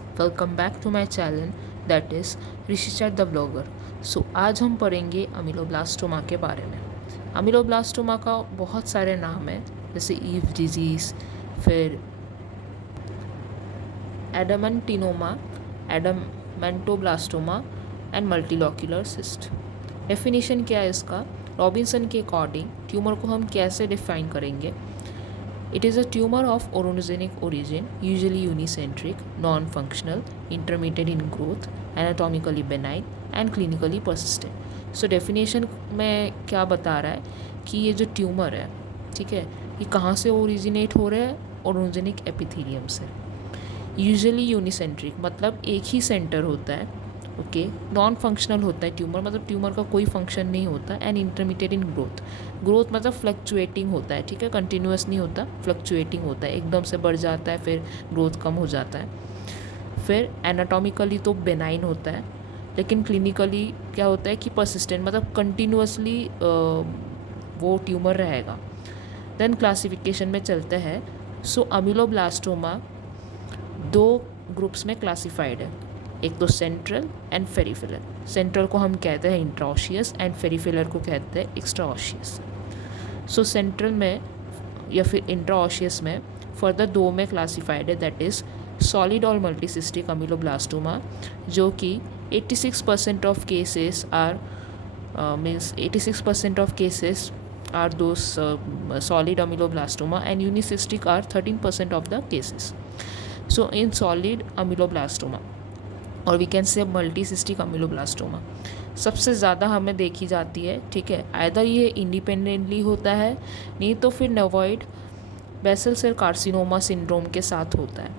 guys, welcome back to my channel that is ऋषिचर the blogger. So आज हम पढ़ेंगे अमीलोब्लास्टोमा के बारे में। अमीलोब्लास्टोमा का बहुत सारे नाम हैं, जैसे ईव डिजीज़, फिर एडामेंटिनोमा, एडामेंटोब्लास्टोमा एंड मल्टीलॉक्यूलर सिस्ट। डेफिनेशन क्या है इसका? रॉबिन्सन के अकॉर्डिंग ट्यूमर को हम कैसे डिफाइन करेंगे? It is a tumor of orogenic origin, usually unicentric, non-functional, intermittent in growth, anatomically benign and clinically persistent. So definition में क्या बता रहा है कि ये जो ट्यूमर है, ठीक है, ये कहाँ से ओरिजिनेट हो रहा है? ओरोजेनिक एपिथेलियम से। यूजुअली यूनिसेंट्रिक मतलब एक ही सेंटर होता है, ओके। नॉन फंक्शनल होता है ट्यूमर, मतलब ट्यूमर का कोई फंक्शन नहीं होता। एंड इंटरमीडिएट इन ग्रोथ मतलब फ्लक्चुएटिंग होता है, ठीक है, कंटिन्यूस नहीं होता, फ्लक्चुएटिंग होता है, एकदम से बढ़ जाता है फिर ग्रोथ कम हो जाता है। फिर एनाटॉमिकली तो बेनाइन होता है, लेकिन क्लिनिकली क्या होता है कि परसिस्टेंट मतलब कंटिन्यूसली वो ट्यूमर रहेगा। देन क्लासिफिकेशन में चलते हैं। सो अमीलोब्लास्टोमा दो ग्रुप्स में क्लासिफाइड है, एक तो सेंट्रल एंड फेरिफेरल। सेंट्रल को हम कहते हैं इंट्राओशियस एंड फेरिफेरल को कहते हैं एक्स्ट्राओशियस। सो सेंट्रल में या फिर इंट्राओशियस में फर्दर दो में क्लासिफाइड है, दैट इज़ सॉलिड और मल्टीसिस्टिक अमीलोब्लास्टोमा, जो कि 86% of cases are means 86% of cases are those solid ameloblastoma and unicystic are 13% of the cases. So in solid ameloblastoma और वी कैन से मल्टीसिस्टिक अमीलोब्लास्टोमा सबसे ज़्यादा हमें देखी जाती है, ठीक है। आइदर ये इंडिपेंडेंटली होता है, नहीं तो फिर नेवॉइड बेसल सेल कार्सिनोमा सिंड्रोम के साथ होता है।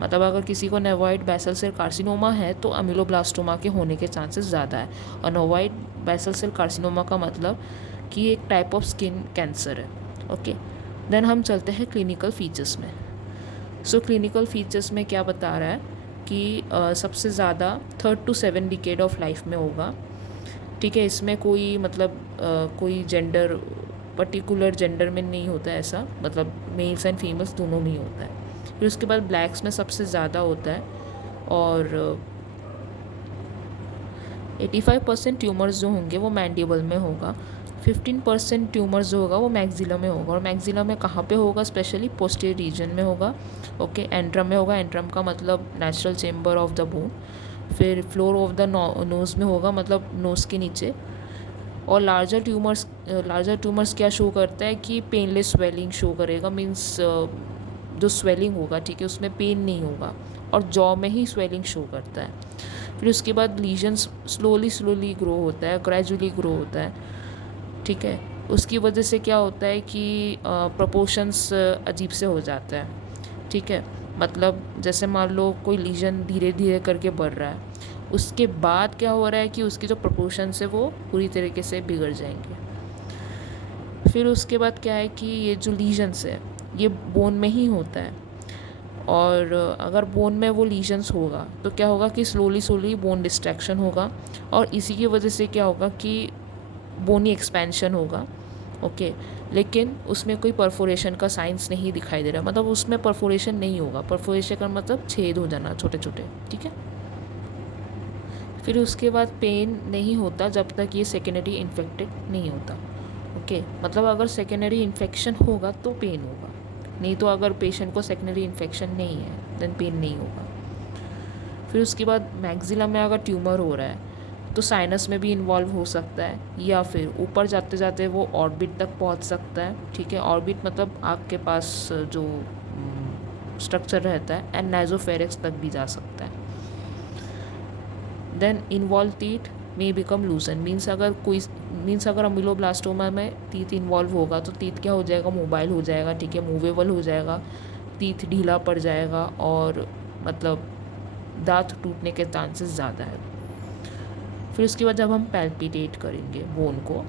मतलब अगर किसी को नेवॉइड बेसल सेल कार्सिनोमा है तो अमीलोब्लास्टोमा के होने के चांसेस ज़्यादा है। और नेवॉइड बेसल सेल कार्सिनोमा का मतलब कि एक टाइप ऑफ स्किन कैंसर है, ओके। देन हम चलते हैं क्लिनिकल फीचर्स में। सो क्लिनिकल फीचर्स में क्या बता रहा है कि सबसे ज़्यादा 3rd to 7th decade of life में होगा, ठीक है। इसमें कोई मतलब कोई जेंडर पर्टिकुलर जेंडर में नहीं होता है ऐसा, मतलब मेल्स एंड फीमेल्स दोनों में ही होता है। फिर उसके बाद ब्लैक्स में सबसे ज़्यादा होता है और 85% ट्यूमर्स जो होंगे वो मैंडिबल में होगा। 15% ट्यूमर्स जो होगा वो मैक्सिला में होगा। और मैक्सिला में कहाँ पे होगा? स्पेशली पोस्टीरियर रीजन में होगा, ओके। एंट्रम में होगा, एंट्रम का मतलब natural chamber of the bone. फिर फ्लोर ऑफ द नोज़ में होगा, मतलब नोज़ के नीचे। और लार्जर ट्यूमर्स क्या शो करता है कि पेनलेस स्वेलिंग शो करेगा, मीन्स जो स्वेलिंग होगा, ठीक है, उसमें पेन नहीं होगा और जॉ में ही स्वेलिंग शो करता है। फिर उसके बाद लीजन्स स्लोली ग्रो होता है, ग्रेजुअली ग्रो होता है, ठीक है। उसकी वजह से क्या होता है कि प्रोपोर्शंस अजीब से हो जाता है, ठीक है। मतलब जैसे मान लो कोई लीजन धीरे धीरे करके बढ़ रहा है, उसके बाद क्या हो रहा है कि उसकी जो प्रोपोर्शंस है वो पूरी तरीके से बिगड़ जाएंगे। फिर उसके बाद क्या है कि ये जो लीजन्स है ये बोन में ही होता है, और अगर बोन में वो लीजन्स होगा तो क्या होगा कि स्लोली बोन डिस्ट्रैक्शन होगा, और इसी की वजह से क्या होगा कि बोनी एक्सपेंशन होगा, ओके। लेकिन उसमें कोई परफोरेशन का साइंस नहीं दिखाई दे रहा, मतलब उसमें परफोरेशन नहीं होगा। परफोरेशन का मतलब छेद हो जाना छोटे छोटे, ठीक है। फिर उसके बाद पेन नहीं होता जब तक ये सेकेंडरी इन्फेक्टेड नहीं होता, ओके। मतलब अगर सेकेंडरी इन्फेक्शन होगा तो पेन होगा, नहीं तो अगर पेशेंट को सेकेंडरी इन्फेक्शन नहीं है देन पेन नहीं होगा। फिर उसके बाद मैक्सिला में अगर ट्यूमर हो रहा है तो साइनस में भी इन्वॉल्व हो सकता है, या फिर ऊपर जाते जाते वो ऑर्बिट तक पहुंच सकता है, ठीक है। ऑर्बिट मतलब आँख के पास जो स्ट्रक्चर रहता है, एंड नाइजोफेरेक्स तक भी जा सकता है। Then involve teeth may become loosen, means अगर अमीलोब्लास्टोमा में टीथ इन्वॉल्व होगा तो टीथ क्या हो जाएगा? मोबाइल हो जाएगा, ठीक है, मूवेबल हो जाएगा, टीथ ढीला पड़ जाएगा और मतलब दांत टूटने के चांसेस ज़्यादा है। फिर उसके बाद जब हम पैल्पिटेट करेंगे बोन को,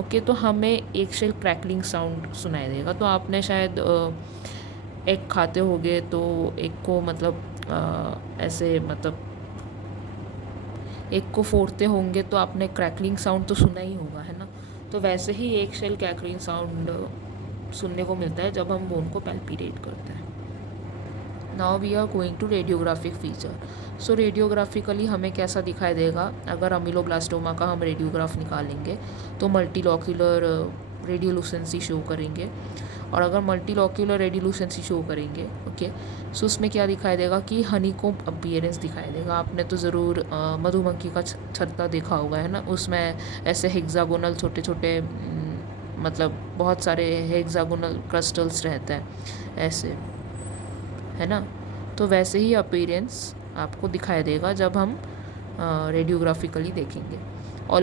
ओके, तो हमें एक शेल क्रैकलिंग साउंड सुनाई देगा। तो आपने शायद एग खाते होगे तो एग को मतलब ऐसे मतलब एग को फोड़ते होंगे तो आपने क्रैकलिंग साउंड तो सुना ही होगा, है ना। तो वैसे ही एक शेल क्रैकलिंग साउंड सुनने को मिलता है जब हम बोन को पैल्पिटेट करते हैं। Now we are going to radiographic feature. So radiographically हमें कैसा दिखाई देगा, अगर अमीलोब्लास्टोमा का हम रेडियोग्राफ निकालेंगे तो मल्टीलॉक्यूलर रेडियोलुसेंसी शो करेंगे। और अगर मल्टीलॉक्यूलर रेडियोलुसेंसी शो करेंगे, ओके, सो उसमें क्या दिखाई देगा कि हनीकॉम्ब अपीयरेंस दिखाई देगा। आपने तो ज़रूर मधुमक्खी का छत्ता देखा होगा, है ना, उसमें ऐसे हेक्सागोनल छोटे छोटे मतलब बहुत सारे हेक्सागोनल क्रिस्टल्स रहते हैं ऐसे, है ना। तो वैसे ही अपीयरेंस आपको दिखाई देगा जब हम रेडियोग्राफिकली देखेंगे। और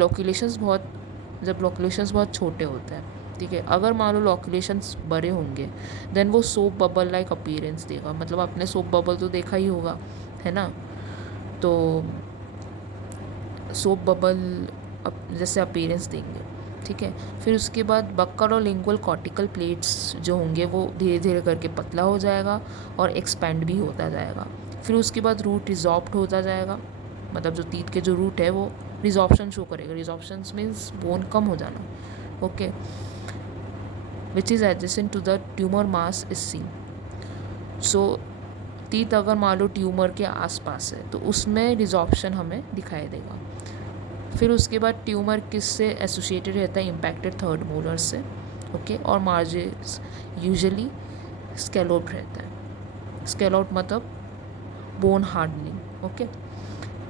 जब लॉक्यूलेशंस बहुत छोटे होते हैं, ठीक है, अगर मान लो लॉक्यूलेशंस बड़े होंगे देन वो सोप बबल लाइक अपीयरेंस देगा। मतलब आपने सोप बबल तो देखा ही होगा, है ना। तो सोप बबल जैसे अपीयरेंस देंगे, ठीक है। फिर उसके बाद बक्कल और लिंगुअल कॉर्टिकल प्लेट्स जो होंगे वो धीरे धीरे करके पतला हो जाएगा और एक्सपैंड भी होता जाएगा। फिर उसके बाद रूट रिजॉर्प्ट होता जाएगा, मतलब जो तीत के जो रूट है वो रिजॉर्प्शन शो करेगा। रिजॉर्प्शन मीन्स बोन कम हो जाना, okay, which is adjacent to the tumour mass is seen. So तीत अगर मान लो ट्यूमर के आसपास है तो उसमें रिजॉर्प्शन हमें दिखाई देगा। फिर उसके बाद ट्यूमर किससे एसोसिएटेड रहता है, इम्पैक्टेड थर्ड मोलर से, ओके, और मार्जिन्स यूजुअली स्केलोप रहता है। स्केलोप मतलब bone hardening, okay.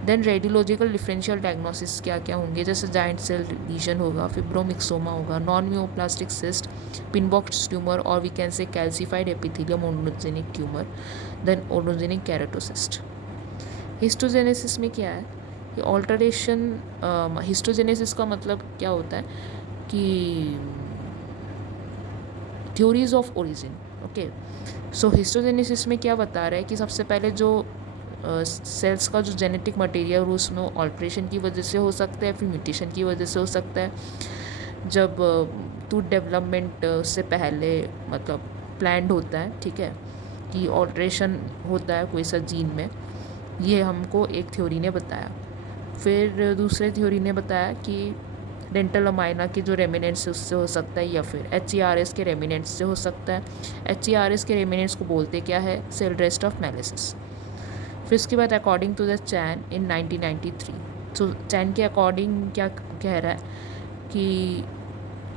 Then radiological differential diagnosis क्या क्या होंगे, जैसे जाइंट सेल लीजन होगा, फिब्रोमिक्सोमा होगा, non myoplastic cyst, Pindborg tumour, और we can say calcified epithelium odontogenic tumour, then odontogenic keratocyst. Histogenesis में क्या है, ये ऑल्टरेशन, हिस्टोजेनेसिस का मतलब क्या होता है कि theories of origin, okay. So histogenesis में क्या बता रहा है कि सबसे पहले जो सेल्स का जो जेनेटिक मटेरियल उसमें ऑल्ट्रेशन की वजह से हो सकता है, फिर म्यूटेशन की वजह से हो सकता है। जब टूथ डेवलपमेंट से पहले मतलब प्लान्ड होता है, ठीक है, कि ऑल्ट्रेशन होता है कोई सा जीन में, ये हमको एक थ्योरी ने बताया। फिर दूसरे थ्योरी ने बताया कि डेंटल अमाइना के जो रेमिनेंट्स उससे हो सकता है, या फिर HERS के रेमिनेंट्स से हो सकता है। HERS के रेमिनेंट्स को बोलते क्या है, सेल रेस्ट ऑफ मेलिसिस। फिर उसके बाद अकॉर्डिंग टू द चैन इन 1993, तो चैन के अकॉर्डिंग क्या कह रहा है कि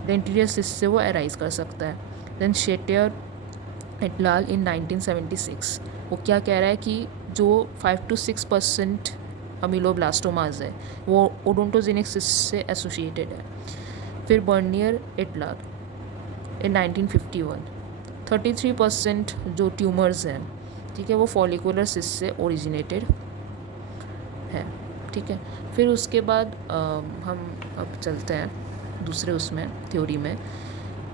डेंटिलियर सिस्ट से वो अराइज कर सकता है। देन शेटियर एटलाल इन 1976, वो क्या कह रहा है कि जो 5 to 6% अमीलोब्लास्टोमाज है वो ओडोंटोजेनिक सिस्ट से एसोसिएटेड है। फिर बर्नियर एटलाल इन 1951, 33% जो ट्यूमर्स हैं, ठीक है, वो फॉलिकुलर सिस्ट से ओरिजिनेटेड है, ठीक है। फिर उसके बाद हम अब चलते हैं दूसरे उसमें थ्योरी में।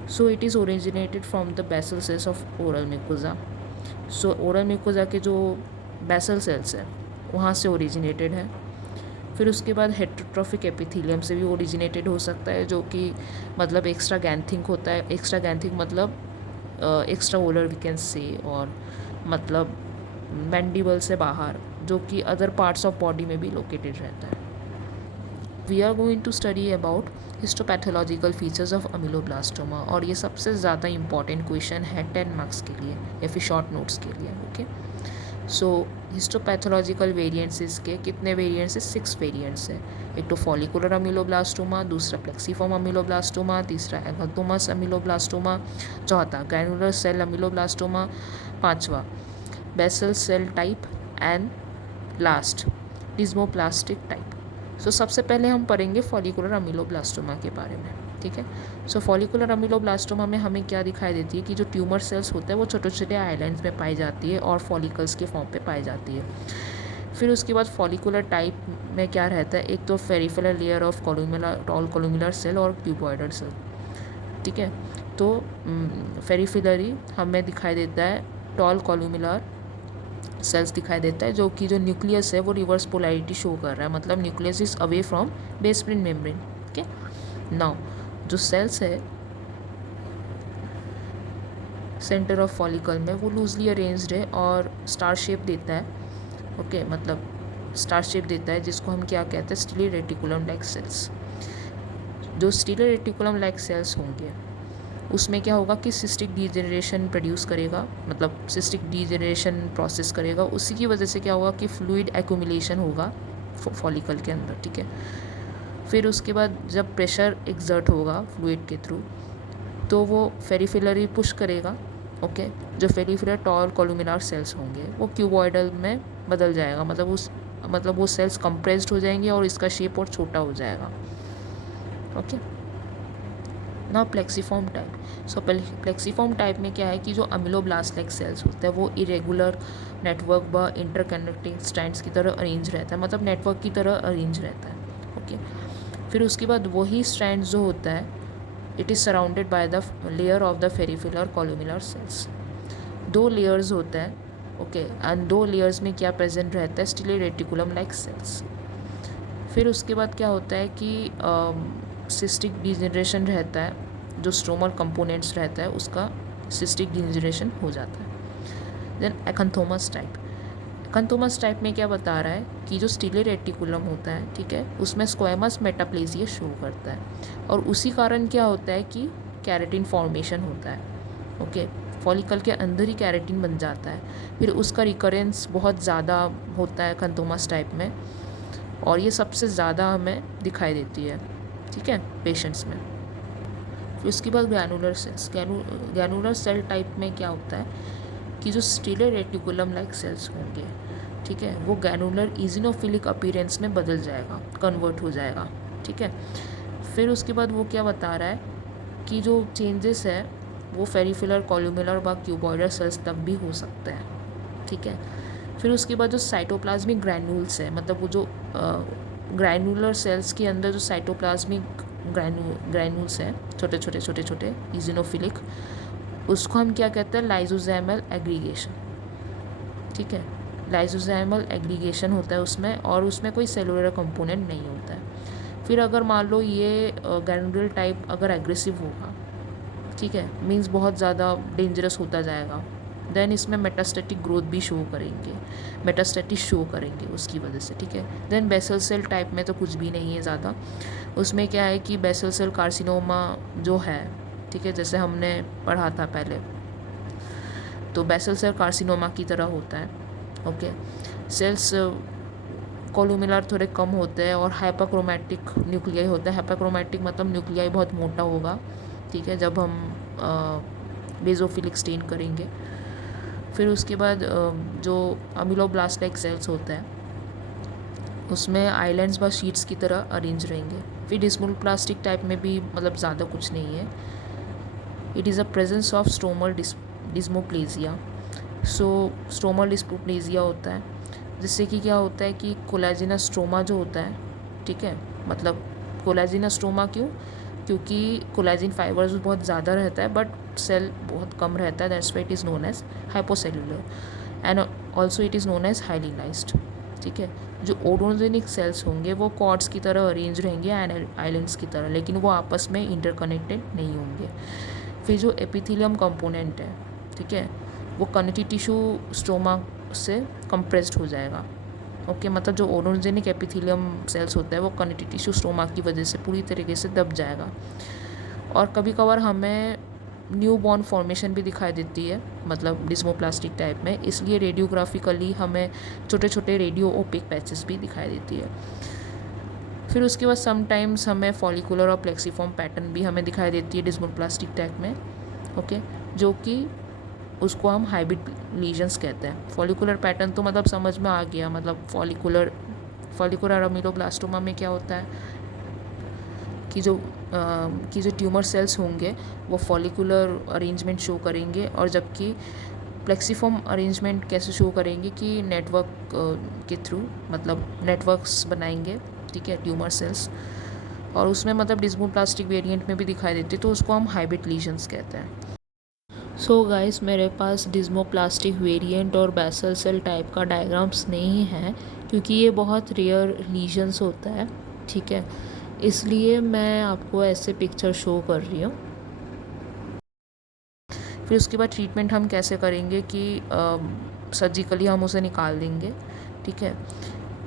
So it is originated from the basal cells of oral mucosa. So oral mucosa के जो बेसल सेल्स हैं वहाँ से ओरिजिनेटेड है। फिर उसके बाद हेट्रोट्रॉफिक एपिथेलियम से भी ओरिजिनेटेड हो सकता है, जो कि मतलब एक्स्ट्रा गैंथिक होता है। एक्स्ट्रा गैंथिक मतलब एक्स्ट्रा ओलर वी कैन से, और मतलब मैंडिबल से बाहर, जो कि अदर पार्ट्स ऑफ बॉडी में भी लोकेटेड रहता है। We are going to study about histopathological features of ameloblastoma, और ये सबसे ज़्यादा इंपॉर्टेंट क्वेश्चन है 10 मार्क्स के लिए या फिर शॉर्ट नोट्स के लिए, ओके। सो हिस्टोपैथोलॉजिकल वेरिएंट्स के कितने वेरिएंट्स है, 6 वेरिएंट्स है। एक तो फॉलिकुलर अमीलोब्लास्टोमा, दूसरा प्लेक्सीफॉर्म अमीलोब्लास्टोमा, तीसरा एगोथोमस अमीलोब्लास्टोमा, चौथा ग्रैनुलर सेल अमीलोब्लास्टोमा, पांचवा basal cell type, and last desmoplastic type. So सबसे पहले हम पढ़ेंगे फॉलिकुलर अमीलोब्लास्टोमा के बारे में, ठीक है। सो फॉलिकुलर अमीलोब्लास्टोमा में हमें क्या दिखाई देती है कि जो ट्यूमर सेल्स होते हैं वो छोटे छोटे आइलैंड्स में पाई जाती है और फॉलिकल्स के फॉर्म पे पाई जाती है। फिर उसके बाद फॉलिकुलर टाइप में क्या रहता है, एक तो फेरिफेरल लेयर ऑफ टॉल कोलुमुलर सेल और क्यूबॉइडल सेल, ठीक है। तो फेरिफेरली हमें दिखाई देता है टॉल कोलुमुलर सेल्स दिखाई देता है, जो कि जो न्यूक्लियस है वो रिवर्स पोलैरिटी शो कर रहा है, मतलब nucleus is away from basement membrane, okay. Now जो सेल्स है सेंटर ऑफ फॉलिकल में वो लूजली अरेंज्ड है और स्टार शेप देता है, ओके, मतलब स्टार शेप देता है, जिसको हम क्या कहते हैं, स्टीली रेटिकुलम लाइक सेल्स। जो स्टीली रेटिकुलम लाइक सेल्स होंगे उसमें क्या होगा कि सिस्टिक डीजनरेशन प्रोड्यूस करेगा, मतलब सिस्टिक डीजनरेशन प्रोसेस करेगा। उसी की वजह से क्या होगा कि फ्लूइड एक्यूमुलेशन होगा फॉलिकल के अंदर, ठीक है। फिर उसके बाद जब प्रेशर एक्सर्ट होगा फ्लूइड के थ्रू, तो वो फेरिफिलरी पुश करेगा, ओके। जो फेरिफिलर टॉल कोलुमिनार सेल्स होंगे वो क्यूबॉइडल में बदल जाएगा, मतलब वो सेल्स कंप्रेस्ड हो जाएंगे और इसका शेप और छोटा हो जाएगा, okay. Now plexiform type. So plexiform type में क्या है कि जो अमिलोब्लास्ट लाइक सेल्स होते हैं वो इरेगुलर नेटवर्क व इंटरकनेक्टिंग स्ट्रैंड्स की तरह अरेंज रहता है, मतलब नेटवर्क की तरह अरेंज रहता है, ओके। फिर उसके बाद वही स्ट्रैंड जो होता है, it is surrounded by the layer of the peripheral columnar cells. 2 layers होता है, ओके, एंड 2 लेयर्स में क्या प्रेजेंट रहता है, स्टिली रेटिकुलम लाइक सेल्स। फिर उसके बाद क्या होता है कि सिस्टिक डीजनरेशन रहता है, जो स्ट्रोमल कंपोनेंट्स रहता है उसका सिस्टिक डीजनरेशन हो जाता है। Then acanthomatous type. Acanthomatous type में क्या बता रहा है कि जो स्टीले रेटिकुलम होता है, ठीक है, उसमें स्क्वेमस मेटाप्लेजिया शो करता है और उसी कारण क्या होता है कि कैरेटिन फॉर्मेशन होता है, ओके। फॉलिकल के अंदर ही कैरेटिन बन जाता है, फिर उसका रिकरेंस बहुत ज़्यादा होता है एक्थोमस टाइप में, और ये सबसे ज़्यादा हमें दिखाई देती है, ठीक है, पेशेंट्स में। फिर उसके बाद granular cells. Granular cell type में क्या होता है कि जो स्टीले रेटिकुलम लाइक सेल्स होंगे, ठीक है, वो ग्रैनुलर इजिनोफिलिक अपीयरेंस में बदल जाएगा, कन्वर्ट हो जाएगा, ठीक है। फिर उसके बाद वो क्या बता रहा है कि जो चेंजेस है वो फेरिफिलर कोलुमिनर व क्यूबॉइडल सेल्स तक भी हो सकते हैं, ठीक है। फिर उसके बाद जो साइटोप्लाज्मिक ग्रैन्यूल्स है, मतलब वो जो ग्रैनुलर सेल्स के अंदर जो साइटोप्लाज्मिक ग्रैन्यूल्स हैं, छोटे छोटे इजिनोफिलिक, उसको हम क्या कहते हैं, लाइजोजाइमल एग्रीगेशन, ठीक है। लाइजोजाइमल एग्रीगेशन होता है उसमें, और उसमें कोई सेलुलर कंपोनेंट नहीं होता है। फिर अगर मान लो ये ग्रैनुलर टाइप अगर एग्रेसिव होगा, ठीक है, मींस बहुत ज़्यादा डेंजरस होता जाएगा, देन इसमें मेटास्टेटिक ग्रोथ भी मेटास्टेटिक शो करेंगे उसकी वजह से, ठीक है। देन बेसल सेल टाइप में तो कुछ भी नहीं है ज़्यादा, उसमें क्या है कि बेसल सेल कार्सिनोमा जो है, ठीक है, जैसे हमने पढ़ा था पहले, तो बेसल सेल कार्सिनोमा की तरह होता है, ओके। सेल्स कोलुमिनर थोड़े कम होते हैं और हाइपरक्रोमैटिक न्यूक्लियाई होता है। हाइपरक्रोमैटिक मतलब न्यूक्लियाई बहुत मोटा होगा, ठीक है, जब हम बेजोफिलिक स्टेन करेंगे। फिर उसके बाद जो अमिलोब्लास्ट लाइक सेल्स होता है उसमें आइलैंड्स व शीट्स की तरह अरेंज रहेंगे। फिर डिस्मोप्लास्टिक टाइप में भी मतलब ज़्यादा कुछ नहीं है। It is a presence of stromal desmoplasia. So stromal desmoplasia होता है जिससे कि क्या होता है कि कोलेजिनस स्ट्रोमा जो होता है, ठीक है, मतलब कोलेजिनस स्ट्रोमा क्योंकि कोलेजिन फाइबर्स बहुत ज़्यादा रहता है बट सेल बहुत कम रहता है, that's why it is known as hypocellular and also it is known as hyalinized, ठीक है। जो ओडोजेनिक सेल्स होंगे वो कॉर्ड्स की तरह अरेंज रहेंगे आइलैंड्स की तरह, लेकिन वो आपस में इंटरकनेक्टेड नहीं होंगे। फिर जो एपिथेलियम कंपोनेंट है, ठीक है, वो कनेक्टिव टिश्यू स्ट्रोमा से कंप्रेस्ड हो जाएगा, ओके। मतलब जो ओडोजेनिक एपिथेलियम सेल्स होता है वो कनेक्टिव टिश्यू स्ट्रोमा की वजह से पूरी तरीके से दब जाएगा। और कभी कभार हमें न्यू बॉर्न फॉर्मेशन भी दिखाई देती है, मतलब डिस्मोप्लास्टिक टाइप में, इसलिए रेडियोग्राफिकली हमें छोटे छोटे रेडियो ओपिक पैचेस भी दिखाई देती है। फिर उसके बाद समटाइम्स हमें फॉलिकुलर और प्लेक्सीफॉर्म पैटर्न भी हमें दिखाई देती है डिस्मोप्लास्टिक टाइप में, ओके, जो कि उसको हम हाइब्रिड लीजन्स कहते हैं। फॉलिकुलर पैटर्न तो मतलब समझ में आ गया, मतलब फॉलिकुलर अमीलोब्लास्टोमा में क्या होता है कि जो ट्यूमर सेल्स होंगे वो फॉलिकुलर अरेंजमेंट शो करेंगे, और जबकि प्लेक्सीफॉर्म अरेंजमेंट कैसे शो करेंगे कि नेटवर्क के थ्रू, मतलब नेटवर्क्स बनाएंगे, ठीक है, ट्यूमर सेल्स, और उसमें मतलब डिस्मोप्लास्टिक वेरिएंट में भी दिखाई देती है, तो उसको हम हाइब्रिड लीजन्स कहते हैं। सो गाइस, मेरे पास डिस्मोप्लास्टिक वेरिएंट और बेसल सेल टाइप का डायग्राम्स नहीं है क्योंकि ये बहुत रेयर लीजन्स होता है, ठीक है, इसलिए मैं आपको ऐसे पिक्चर शो कर रही हूँ। फिर उसके बाद ट्रीटमेंट हम कैसे करेंगे कि सर्जिकली हम उसे निकाल देंगे, ठीक है।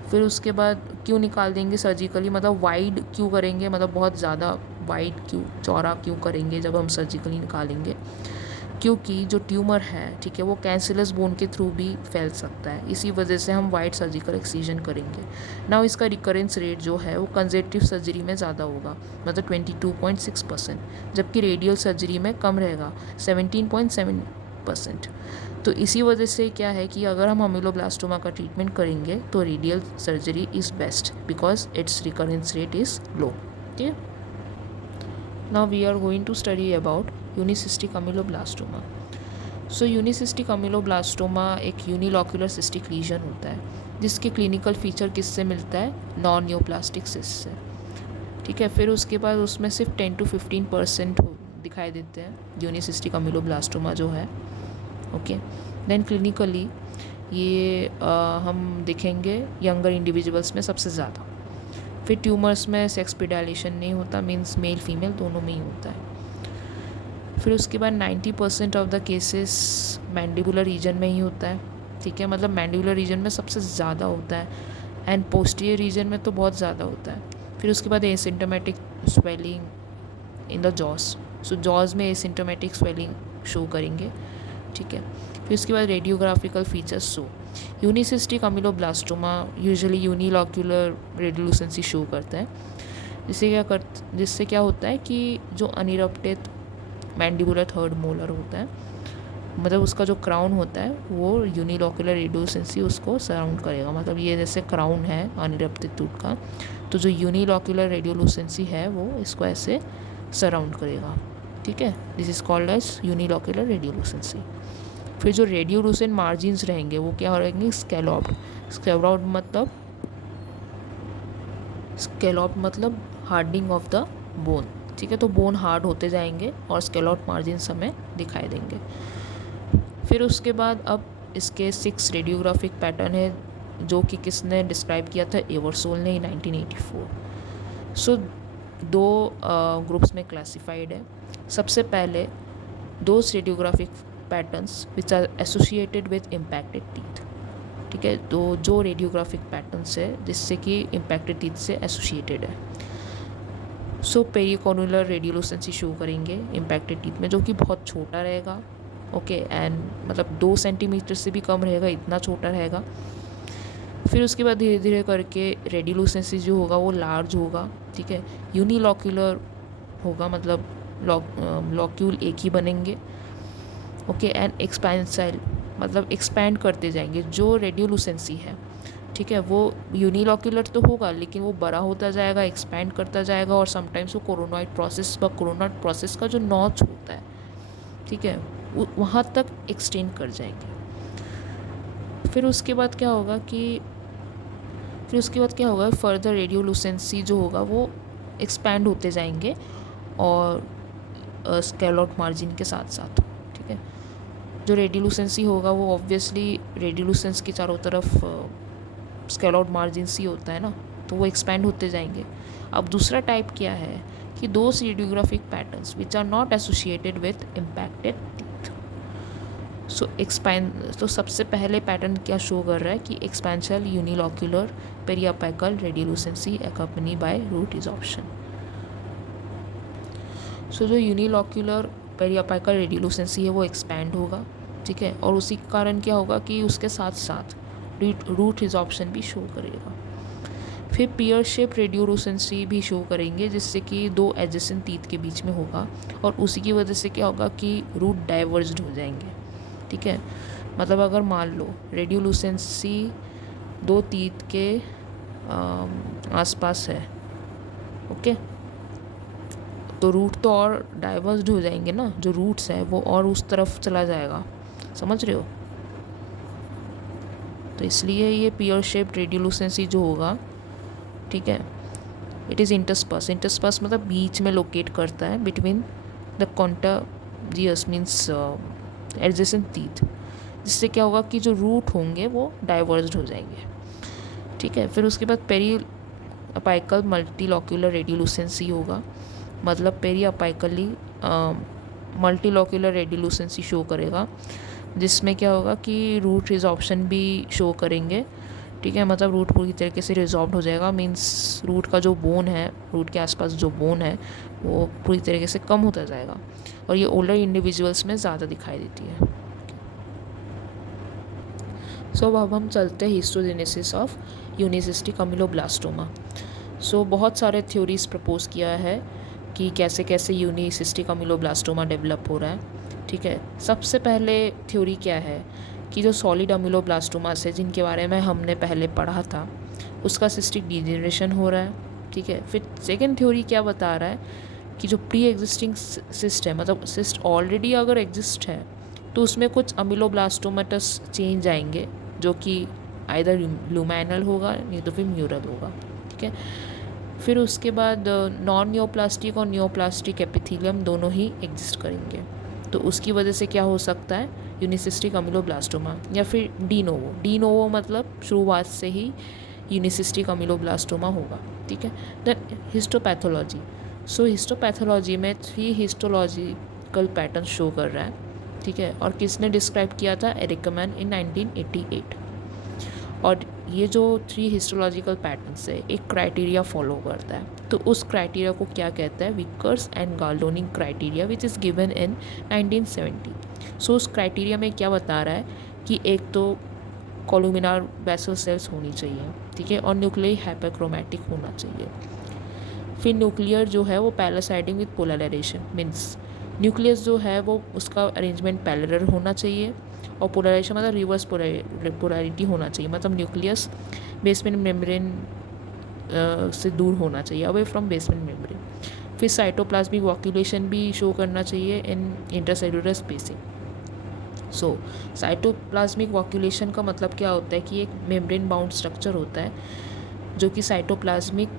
फिर उसके बाद क्यों निकाल देंगे सर्जिकली, मतलब वाइड क्यों करेंगे, मतलब बहुत ज़्यादा वाइड क्यों, चौड़ा क्यों करेंगे जब हम सर्जिकली निकालेंगे? क्योंकि जो ट्यूमर है, ठीक है, वो कैंसिलस बोन के थ्रू भी फैल सकता है, इसी वजह से हम वाइड सर्जिकल एक्सीजन करेंगे ना। इसका रिकरेंस रेट जो है वो कंजर्वेटिव सर्जरी में ज़्यादा होगा, मतलब 22.6%, जबकि रेडियल सर्जरी में कम रहेगा, 17.7%। तो इसी वजह से क्या है कि अगर हम अमीलोब्लास्टोमा का ट्रीटमेंट करेंगे तो radial surgery is best because its recurrence rate is low. ठीक है, now we are going to study about unicystic ameloblastoma. So unicystic ameloblastoma एक यूनिलॉक्यूलर सिस्टिक लीजन होता है जिसके क्लिनिकल फीचर किससे मिलता है? नॉन न्यूप्लास्टिक सिस्ट से। ठीक है, फिर उसके बाद उसमें सिर्फ 10 to 15% दिखाई देते हैं यूनिसिस्टिक अमीलोब्लास्टोमा जो है। ओके, देन क्लिनिकली ये हम देखेंगे यंगर इंडिविजुअल्स में सबसे ज़्यादा। फिर ट्यूमर्स में सेक्स पेडाइलेशन नहीं होता, मीन्स मेल फीमेल दोनों में ही होता है। फिर उसके बाद 90% of the cases mandibular region में ही होता है। ठीक है, मतलब मैंडिबुलर रीजन में सबसे ज़्यादा होता है एंड पोस्टीरियर रीजन में तो बहुत ज़्यादा होता है। फिर उसके बाद asymptomatic swelling in the jaws, so jaws में एसिम्टोमेटिक स्वेलिंग शो करेंगे। ठीक है, फिर उसके बाद radiographical features show. Unicystic ameloblastoma usually unilocular radiolucency show करता है, जिससे क्या होता है कि जो अनइरप्टेड मैंडिबुलर थर्ड मोलर होता है, मतलब उसका जो क्राउन होता है वो यूनिलॉक्यूलर रेडियोलुसेंसी उसको सराउंड करेगा। मतलब ये जैसे क्राउन है अनइरप्टेड टूथ का, तो जो यूनिलॉक्यूलर रेडियोलुसेंसी है वो इसको ऐसे सराउंड करेगा। ठीक है, this is called as unilocular radiolucency. फिर जो रेडियोलुसेंट मार्जिन्स रहेंगे वो क्या रहेंगे? स्कैलॉप्ड। स्कैलॉप्ड मतलब हार्डनिंग ऑफ द बोन। ठीक है, तो बोन हार्ड होते जाएंगे और स्कैलॉप्ड मार्जिन्स हमें दिखाई देंगे। फिर उसके बाद अब इसके 6 रेडियोग्राफिक पैटर्न है जो कि किसने डिस्क्राइब किया था? एवर्सोल ने 1984। सो 2 ग्रुप्स में क्लासिफाइड है। सबसे पहले those radiographic patterns which are associated with impacted teeth. ठीक है, तो जो रेडियोग्राफिक पैटर्न्स है जिससे कि इम्पैक्टेड टीथ से एसोसिएटेड है। सो पेरिकॉर्नुलर रेडियोलुसेंसी शो करेंगे इम्पैक्टेड टीथ में, जो कि बहुत छोटा रहेगा। ओके, एंड मतलब 2 सेंटीमीटर से भी कम रहेगा, इतना छोटा रहेगा। फिर उसके बाद धीरे धीरे करके रेडियोलुसेंसी जो होगा वो लार्ज होगा। ठीक है, यूनिलॉक्यूलर होगा, मतलब लॉक्यूल एक ही बनेंगे। ओके, एंड एक्सपेंसाइल मतलब एक्सपैंड करते जाएंगे जो रेडियोलुसेंसी है। ठीक है, वो यूनिलॉक्यूलर तो होगा लेकिन वो बड़ा होता जाएगा, एक्सपैंड करता जाएगा, और समटाइम्स वो कोरोनॉइड प्रोसेस का जो नॉच होता है, ठीक है, वहाँ तक एक्सटेंड कर जाएंगे। फिर उसके बाद क्या होगा फर्दर रेडियोलुसेंसी जो होगा वो एक्सपैंड होते जाएंगे और स्कैलॉप्ड मार्जिन के साथ साथ। ठीक है, जो रेडियोलुसेंसी होगा वो ऑब्वियसली रेडियोलुसेंस के चारों तरफ स्कैलॉप्ड मार्जिन्स ही होता है ना, तो वो एक्सपैंड होते जाएंगे। अब दूसरा टाइप क्या है कि those radiographic patterns which are not associated with impacted teeth. तो सबसे पहले पैटर्न क्या शो कर रहा है कि expansile unilocular periapical radiolucency accompanied by root resorption. So जो यूनिलॉक्यूलर पेरियापाइकल रेडियोलुसेंसी है वो एक्सपैंड होगा। ठीक है, और उसी के कारण क्या होगा कि उसके साथ साथ रूट रिजॉर्प्शन भी शो करेगा। फिर पियर शेप रेडियोलुसेंसी भी शो करेंगे जिससे कि 2 एडजेसेंट टीथ के बीच में होगा, और उसी की वजह से क्या होगा कि रूट डाइवर्ज्ड हो जाएंगे। ठीक है, मतलब अगर मान लो रेडियोलुसेंसी 2 टीथ के आसपास है, ओके, तो रूट तो और डाइवर्ज्ड हो जाएंगे ना, जो रूट्स है वो और उस तरफ चला जाएगा, समझ रहे हो? तो इसलिए ये पियर शेप रेडियोलुसेंसी जो होगा, ठीक है, इट इज़ इंटरस्पर्स मतलब बीच में लोकेट करता है between the contagious means adjacent teeth, जिससे क्या होगा कि जो रूट होंगे वो डाइवर्ज्ड हो जाएंगे। ठीक है, फिर उसके बाद पेरिअपाइकल मल्टीलॉक्यूलर रेडियोलुसेंसी होगा, मतलब पेरिअपाइकली मल्टीलॉक्यूलर रेडियोलुसेंसी शो करेगा, जिसमें क्या होगा कि रूट रिजॉर्प्शन भी शो करेंगे। ठीक है, मतलब रूट पूरी तरीके से रिजॉल्व हो जाएगा, मीन्स रूट का जो बोन है, रूट के आसपास जो बोन है वो पूरी तरीके से कम होता जाएगा, और ये ओल्डर इंडिविजुअल्स में ज़्यादा दिखाई देती है। सो अब हम चलते हैं हिस्टोजेनेसिस ऑफ यूनिसिस्टिक अमीलोब्लास्टोमा। सो बहुत सारे थ्योरीज प्रपोज किया है कि कैसे कैसे यूनिसिस्टिक अमीलोब्लास्टोमा डेवलप हो रहा है। ठीक है, सबसे पहले थ्योरी क्या है कि जो सॉलिड अमीलोब्लास्टोमास है, जिनके बारे में हमने पहले पढ़ा था, उसका सिस्टिक डिजेनरेशन हो रहा है। ठीक है, फिर सेकेंड थ्योरी क्या बता रहा है कि जो प्री एग्जिस्टिंग सिस्ट है, मतलब सिस्ट ऑलरेडी अगर एग्जिस्ट है तो उसमें कुछ अमीलोब्लास्टोमेटस चेंज आएंगे, जो कि आइदर लुमैनल होगा नहीं तो फिर म्यूरल होगा। ठीक है, फिर उसके बाद नॉन नियोप्लास्टिक और नियोप्लास्टिक एपिथेलियम दोनों ही एग्जिस्ट करेंगे, तो उसकी वजह से क्या हो सकता है, यूनिसिस्टिक अमीलोब्लास्टोमा। या फिर डी नोवो मतलब शुरुआत से ही यूनिसिस्टिक अमीलोब्लास्टोमा होगा। ठीक है, देन हिस्टोपैथोलॉजी। सो हिस्टोपैथोलॉजी में 3 हिस्टोलॉजिकल पैटर्न शो कर रहा है। ठीक है, और किसने डिस्क्राइब किया था, एरिकमैन इन 1988। और ये जो 3 हिस्टोलॉजिकल पैटर्न्स है, एक क्राइटेरिया फॉलो करता है, तो उस क्राइटेरिया को क्या कहता है, Vickers and Gorlin criteria, which is given in 1970। So उस क्राइटेरिया में क्या बता रहा है कि एक तो कोलुमिनार बेसल सेल्स होनी चाहिए, ठीक है, और न्यूक्लियर हाइपरक्रोमैटिक होना चाहिए। फिर न्यूक्लियर जो है वो पैरासाइडिंग विद पोलराइजेशन, मीन्स न्यूक्लियस जो है वो उसका अरेंजमेंट पैरेलल होना चाहिए, और पोलराइजेशन मतलब रिवर्स पोलैरिटी होना चाहिए, मतलब न्यूक्लियस बेसमेंट मेम्ब्रेन से दूर होना चाहिए, अवे फ्रॉम बेसमेंट मेम्ब्रेन। फिर साइटोप्लाज्मिक वॉक्यूलेशन भी शो करना चाहिए इन इंटरसेलुलर स्पेसिंग। सो साइटोप्लाज्मिक वॉक्यूलेशन का मतलब क्या होता है कि एक मेम्ब्रेन बाउंड स्ट्रक्चर होता है जो कि साइटोप्लाज्मिक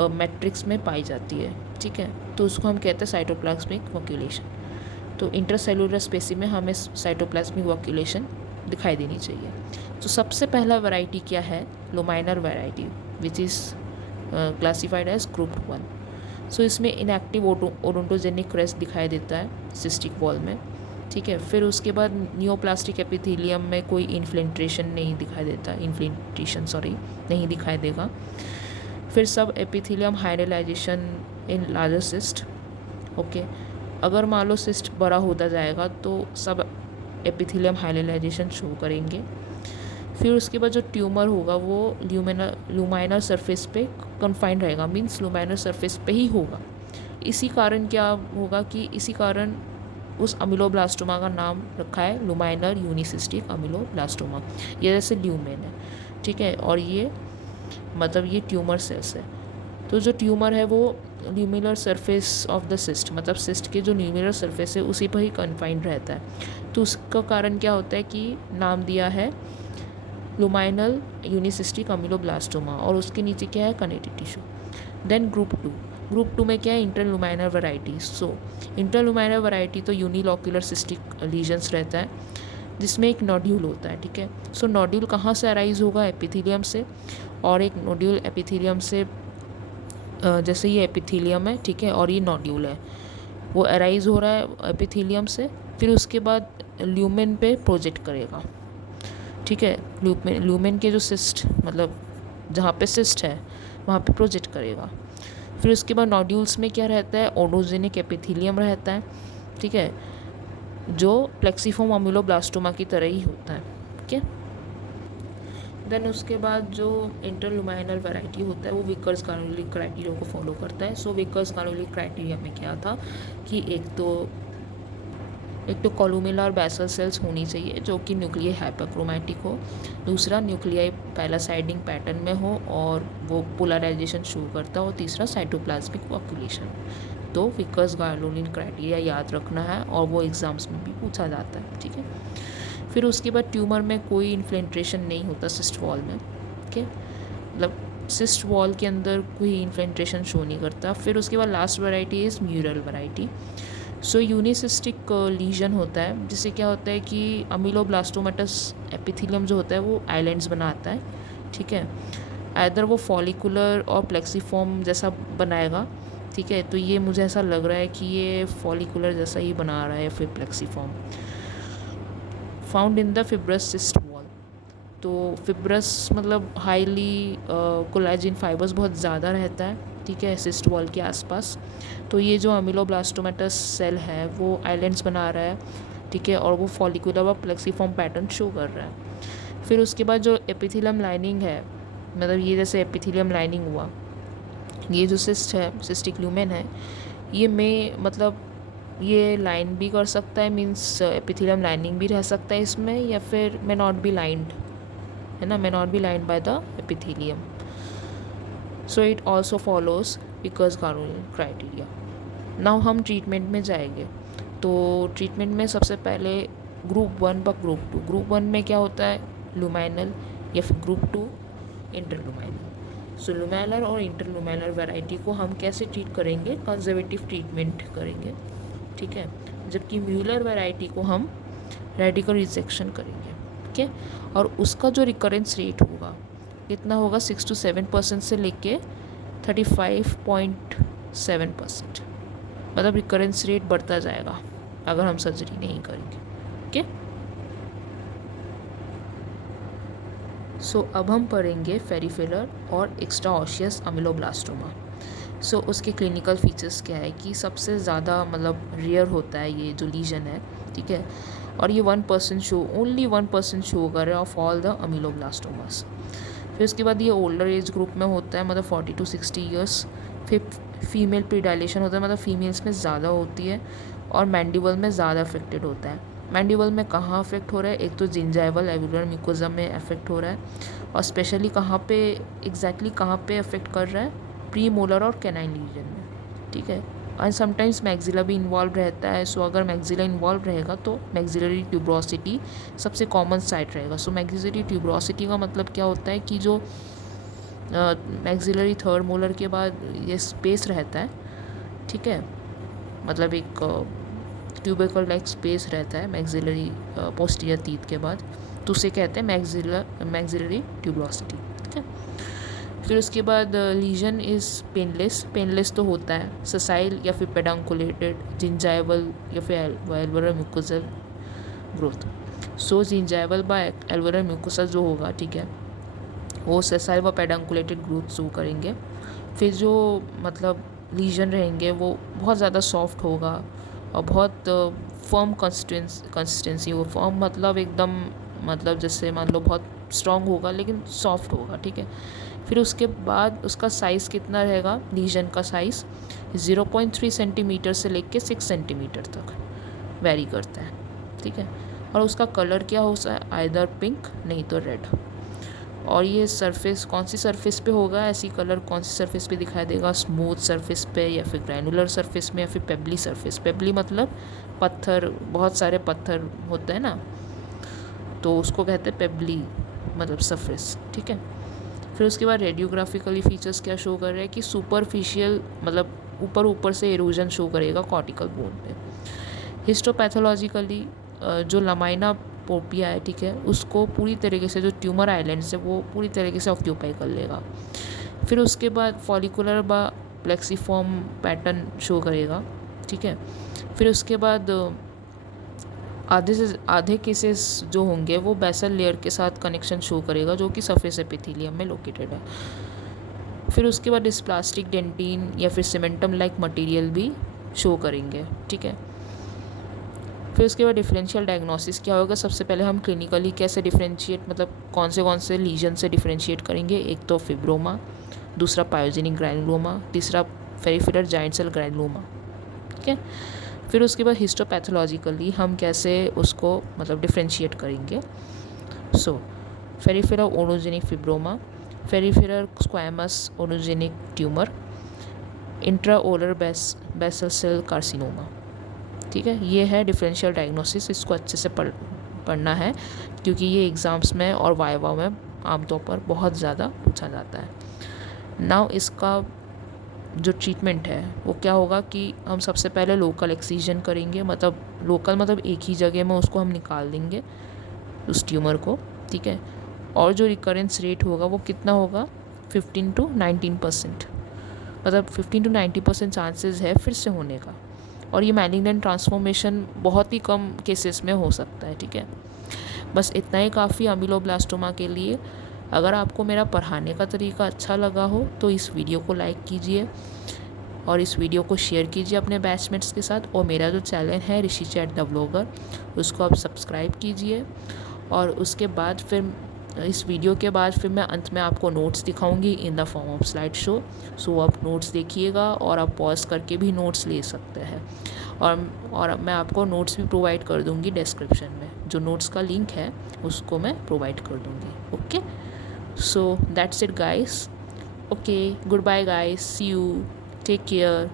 मैट्रिक्स में पाई जाती है। ठीक है, तो उसको हम कहते हैं साइटोप्लाज्मिक वॉक्यूलेशन। तो इंटरसेलुलर स्पेसिंग में हमें साइटोप्लाज्मिक वॉक्यूलेशन दिखाई देनी चाहिए। तो सबसे पहला वैरायटी क्या है, luminal variety, which is classified as group 1। So इसमें इनएक्टिव ओडोंटोजेनिक क्रेस्ट दिखाई देता है सिस्टिक वॉल में। ठीक है, फिर उसके बाद नियोप्लास्टिक एपिथेलियम में कोई इन्फ्लेंट्रेशन नहीं दिखाई देता, नहीं दिखाई देगा। फिर sub epithelium hydrolization in larger cyst. Okay, अगर मान लो सिस्ट बड़ा होता जाएगा तो सब एपिथेलियम हाइड्रोलाइजेशन शो करेंगे। फिर उसके बाद जो ट्यूमर होगा वो लुमाइनर सरफेस पे कन्फाइंड रहेगा, मीन्स लुमाइनर सरफेस पे ही होगा। इसी कारण क्या होगा कि इसी कारण उस अमीलोब्लास्टोमा का नाम रखा है लुमाइनर यूनिसिस्टिक अमीलोब्लास्टोमा। ये जैसे ल्यूमेन है, ठीक है, और ये मतलब ये ट्यूमर सेल्स है। तो जो ट्यूमर है वो ल्यूमिनर सरफेस ऑफ द सिस्ट, मतलब सिस्ट के जो ल्यूमिनर सरफेस है उसी पर ही कन्फाइंड रहता है। तो उसका कारण क्या होता है कि नाम दिया है लुमाइनल यूनिसिस्टिक अमीलोब्लास्टोमा, और उसके नीचे क्या है, connective tissue. Then group two में क्या है, intraluminal variety. So intraluminal variety तो यूनिलॉक्यूलर सिस्टिक लीजन्स रहता है जिसमें एक नोड्यूल होता है। ठीक है, सो नोड्यूल कहाँ से अराइज होगा, एपिथेलियम से, और एक नोड्यूल एपिथेलियम से जैसे ये एपिथेलियम है, ठीक है, और ये नोड्यूल है, वो अराइज हो रहा है एपिथेलियम से, फिर उसके बाद ल्यूमेन पे प्रोजेक्ट करेगा। ठीक है, ल्यूमेन के जो सिस्ट मतलब जहाँ पे सिस्ट है वहाँ पे प्रोजेक्ट करेगा। फिर उसके बाद नोड्यूल्स में क्या रहता है, ओडोजेनिक एपिथेलियम रहता है। ठीक है, जो प्लेक्सीफॉर्म अमीलोब्लास्टोमा की तरह ही होता है। ठीक है, देन उसके बाद जो इंटरलुमाइनल वैरायटी होता है वो विकर्स गार्नोलिक क्राइटेरिया को फॉलो करता है। सो विकर्स गार्नोलिक क्राइटेरिया में क्या था कि एक तो कोलुमिनार बेसल सेल्स होनी चाहिए जो कि न्यूक्लियर हाइपरक्रोमैटिक हो, दूसरा न्यूक्लियर पैरासाइडिंग पैटर्न में हो और वो पोलराइजेशन शो करता हो, तीसरा साइटोप्लाज्मिक वॉक्यूलेशन। तो विकर्स गार्नोलिक क्राइटेरिया याद रखना है और वो एग्जाम्स में भी पूछा जाता है। ठीक है, फिर उसके बाद ट्यूमर में कोई इन्फ्लेंट्रेशन नहीं होता सिस्ट वॉल में। ठीक है, मतलब सिस्ट वॉल के अंदर कोई इन्फ्लेंट्रेशन शो नहीं करता। फिर उसके बाद last variety is mural variety. So unicystic lesion होता है जिससे क्या होता है कि अमीलोब्लास्टोमेटस एपिथेलियम जो होता है वो आइलैंड्स बनाता है। ठीक है, आइदर वो फॉलिकुलर और प्लेक्सीफॉर्म जैसा बनाएगा। ठीक है, तो ये मुझे ऐसा लग रहा है कि ये फॉलिकुलर जैसा ही बना रहा है, फिर plexiform found in the fibrous cyst wall. तो फिब्रस मतलब हाईली कोलेजन फाइबर्स बहुत ज़्यादा रहता है, ठीक है, सिस्ट वॉल के आसपास। तो ये जो अमीलोब्लास्टोमेटस सेल है वो आइलैंड्स बना रहा है, ठीक है, और वो फॉलिकुलर व प्लेक्सीफॉर्म पैटर्न शो कर रहा है। फिर उसके बाद जो एपिथेलियम लाइनिंग है, मतलब ये जैसे एपिथेलियम लाइनिंग हुआ, ये जो सिस्ट है, सिस्टिक ल्यूमेन है, ये में मतलब ये लाइन भी कर सकता है, मीन्स एपिथेलियम लाइनिंग भी रह सकता है इसमें, या फिर मे नॉट बी लाइंड, है ना, may not be lined by the epithelium. So it also follows Vickers Gorlin criteria. Now हम ट्रीटमेंट में जाएंगे। तो ट्रीटमेंट में सबसे पहले ग्रुप 1 व ग्रुप 2। ग्रुप 1 में क्या होता है, लुमाइनल, या फिर ग्रुप 2 इंटरलुमाइनल। सो लुमाइनल और इंटरलुमाइनल वैरायटी को हम कैसे ट्रीट करेंगे, कंजर्वेटिव ट्रीटमेंट करेंगे, ठीक है, जबकि म्यूलर वैरायटी को हम रेडिकल रिजेक्शन करेंगे, ठीक है। और उसका जो रिकरेंस रेट होगा कितना होगा, 6 to 7% से लेके 35.7%, मतलब रिकरेंस रेट बढ़ता जाएगा अगर हम सर्जरी नहीं करेंगे, ओके। सो अब हम पढ़ेंगे फेरिफेरल और एक्स्ट्रा ऑशियस अमीलोब्लास्टोमा। सो उसके क्लिनिकल फीचर्स क्या है कि सबसे ज़्यादा मतलब रेयर होता है ये जो लीजन है, ठीक है, और ये 1% शो, ओनली 1% शो कर रहा है ऑफ ऑल द अमीलोब्लास्टोमास। फिर उसके बाद ये ओल्डर एज ग्रुप में होता है, मतलब 40 to 60 ईयर्स। फिर फीमेल प्रीडाइलेशन होता है, मतलब फीमेल्स में ज़्यादा होती है, और मैंडिबल में ज़्यादा अफेक्टेड होता है। मैंडिबल में कहाँ अफेक्ट हो रहा है, एक तो जिंजाइवल एल्वुलर म्यूकोजा में अफेक्ट हो रहा है, और स्पेशली कहाँ पे एग्जैक्टली कहाँ पे अफेक्ट कर रहा है, प्री मोलर और कैनाइन रीजन में, ठीक है। एंड समटाइम्स मैक्सिला भी इन्वॉल्व रहता है। सो अगर मैक्सिला इन्वॉल्व रहेगा तो मैक्सिलरी ट्यूब्रोसिटी सबसे कॉमन साइट रहेगा। सो मैक्सिलरी ट्यूब्रोसिटी का मतलब क्या होता है कि जो मैक्सिलरी थर्ड मोलर के बाद ये स्पेस रहता है, ठीक है, मतलब एक ट्यूबिकल लाइक स्पेस रहता है मैक्सिलरी पोस्टीरियर टीथ के बाद, तो उसे कहते हैं मैक्सिलरी ट्यूब्रोसिटी, ठीक है। फिर उसके बाद लीजन इज़ पेनलेस तो होता है, ससाइल या फिर पेडंकुलेटेड, जिंजाइवल या फिर एल्वुलर म्यूकोजल ग्रोथ। सो जिंजाइवल बाय एल्वुलर म्यूकोसा जो होगा, ठीक है, वो ससाइल व पेडंकुलेटेड ग्रोथ शो करेंगे। फिर जो मतलब लीजन रहेंगे वो बहुत ज़्यादा सॉफ्ट होगा और बहुत फर्म कंसिस्टेंसी हो। फर्म मतलब एकदम, मतलब जैसे मान लो बहुत स्ट्रॉन्ग होगा लेकिन सॉफ्ट होगा, ठीक है। फिर उसके बाद उसका साइज़ कितना रहेगा, लीजन का साइज़ 0.3 सेंटीमीटर से लेके 6 सेंटीमीटर तक वेरी करता है, ठीक है। और उसका कलर क्या हो सकता है, आइदर पिंक नहीं तो रेड। और ये सरफेस कौन सी सरफेस पे होगा, ऐसी कलर कौन सी सरफेस पे दिखाई देगा, स्मूथ सरफेस पे या फिर ग्रैनुलर सरफेस में या फिर पेबली सरफेस। पेबली मतलब पत्थर, बहुत सारे पत्थर होते हैं ना, तो उसको कहते हैं पेबली मतलब सरफेस, ठीक है। फिर उसके बाद रेडियोग्राफिकली फीचर्स क्या शो कर रहे हैं कि सुपरफिशियल मतलब ऊपर से एरोजन शो करेगा कॉर्टिकल बोन पे। हिस्टोपैथोलॉजिकली जो लमाइना पोपिया है, ठीक है, उसको पूरी तरीके से जो ट्यूमर आइलैंड्स है वो पूरी तरीके से ऑक्यूपाई कर लेगा। फिर उसके बाद फॉलिकुलर बा प्लेक्सीफॉर्म पैटर्न शो करेगा, ठीक है। फिर उसके बाद आधे केसेस जो होंगे वो बेसल लेयर के साथ कनेक्शन शो करेगा जो कि सरफेस एपिथेलियम में लोकेटेड है। फिर उसके बाद डिस्प्लास्टिक डेंटिन या फिर सीमेंटम लाइक मटेरियल भी शो करेंगे, ठीक है। फिर उसके बाद डिफरेंशियल डायग्नोसिस क्या होगा, सबसे पहले हम क्लिनिकली कैसे डिफरेंशिएट, मतलब कौन से लीजन से डिफरेंशिएट करेंगे। एक तो फिब्रोमा, दूसरा पायोजेनिक ग्रैनुलोमा, तीसरा पेरिफेरल जाइंट सेल ग्रैनुलोमा, ठीक है। फिर उसके बाद हिस्टोपैथोलॉजिकली हम कैसे उसको मतलब डिफरेंशिएट करेंगे। So peripheral odontogenic fibroma, peripheral squamous odontogenic tumour, intraoral basal cell carcinoma, ठीक है। ये है डिफरेंशियल डायग्नोसिस, इसको अच्छे से पढ़ना है क्योंकि ये एग्ज़ाम्स में और वाइवा में आमतौर पर बहुत ज़्यादा पूछा जाता है। नाउ इसका जो ट्रीटमेंट है वो क्या होगा कि हम सबसे पहले लोकल एक्सीजन करेंगे, मतलब लोकल मतलब एक ही जगह में उसको हम निकाल देंगे उस ट्यूमर को, ठीक है। और जो रिकरेंस रेट होगा वो कितना होगा, 15 to 19%, मतलब 15 to 90% चांसेस है फिर से होने का। और ये मैलिग्नेंट ट्रांसफॉर्मेशन बहुत ही कम केसेस में हो सकता है, ठीक है। बस इतना ही काफ़ी अमीलोब्लास्टोमा के लिए। अगर आपको मेरा पढ़ाने का तरीका अच्छा लगा हो तो इस वीडियो को लाइक कीजिए और इस वीडियो को शेयर कीजिए अपने बैचमेट्स के साथ। और मेरा जो चैनल है ऋषि चैट द ब्लॉगर, उसको आप सब्सक्राइब कीजिए। और उसके बाद फिर इस वीडियो के बाद फिर मैं अंत में आपको नोट्स दिखाऊंगी in the form of slide show. सो आप नोट्स देखिएगा और आप पॉज करके भी नोट्स ले सकते हैं। और मैं आपको नोट्स भी प्रोवाइड कर दूंगी डिस्क्रिप्शन में, जो नोट्स का लिंक है उसको मैं प्रोवाइड कर दूंगी। Okay, so that's it guys. Okay, goodbye guys, see you, take care.